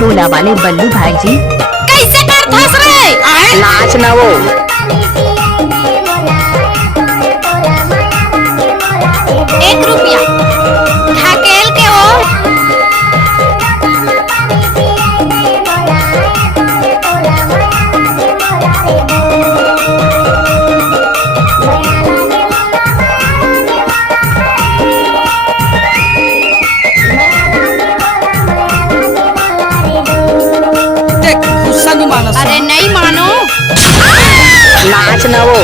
टोला वाले बल्लू भाई जी। कैसे कर धस रे नाच न वो 1 रुपया ढकेल के हो। अरे नहीं मानो नाच न वो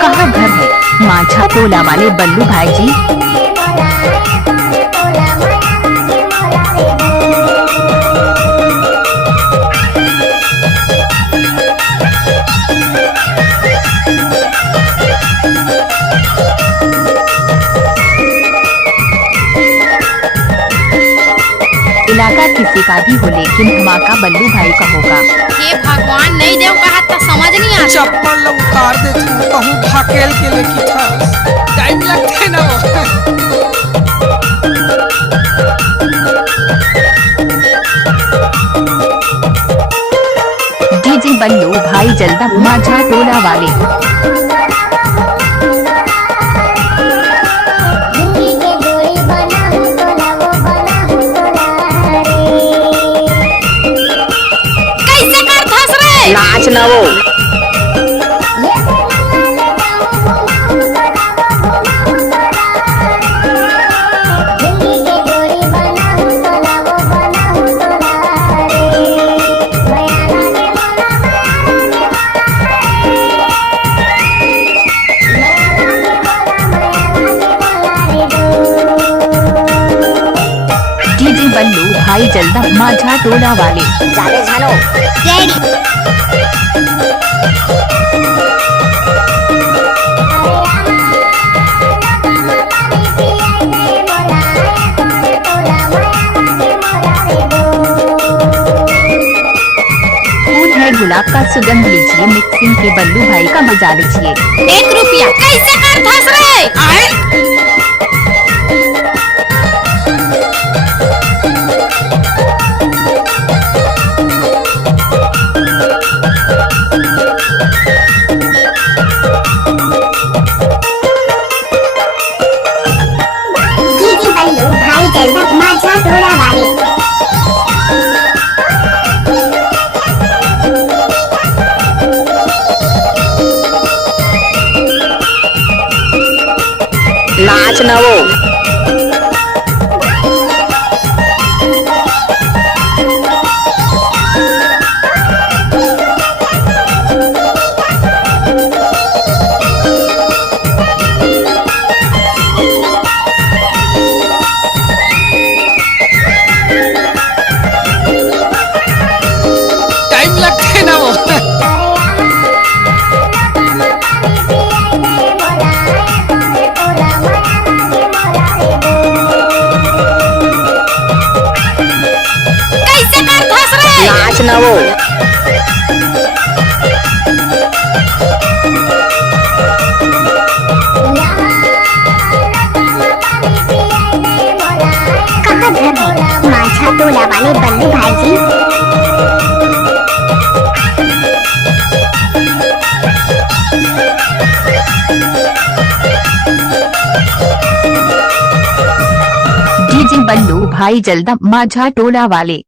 कहाँ घर है माझा टोला वाले बल्लू भाई जी। इलाका किसी का भी हो लेकिन धमाका बल्लू भाई का होगा। हे भगवान नहीं देव कहा तो समझ नहीं आता। चप्पल उतार दे तू कहूँ ढकेल के लेके था टाइम लगते ना डीजे बल्लू भाई जल्दा माझा टोला वाले। कैसे कर धस रे नाच न वो डीजे बल्लू भाई जल्दा माझा टोला वाले। जाने जानो रेडी फूल है गुलाब का सुगंध लीजिए मिक्सिंग के बल्लू भाई का मजा लीजिए। 1 रुपया कैसे कर धस रे डीजे बल्लू भाई जल्दा माझा टोला वाले। नाच न वो टाइम लगते ना वो कैसे कर धस रे नाच न वो कहाँ घर है माझा टोला वाले बल्लू भाई जी। डीजे बल्लू भाई जल्दा माझा टोला वाले।